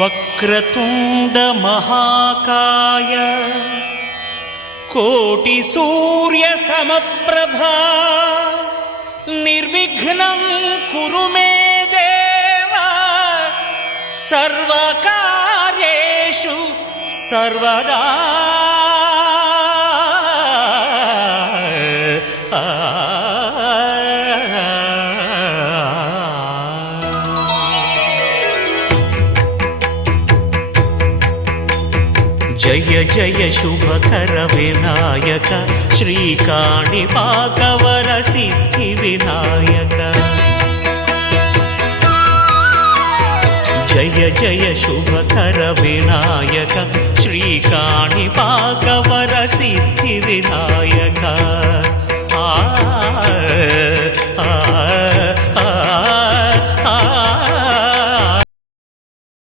వక్రతుండ మహాకాయ కోటి సూర్య సమప్రభా నిర్విఘ్నం కురు మే దేవ సర్వకార్యేషు సర్వదా. జయ జయ శుభకర వినాయక శ్రీకాణిపాకవర సిద్ధి వినాయక. జయ జయ శుభకర వినాయక శ్రీకాణిపాకవర సిద్ధి వినాయక. ఆ ఆ ఆ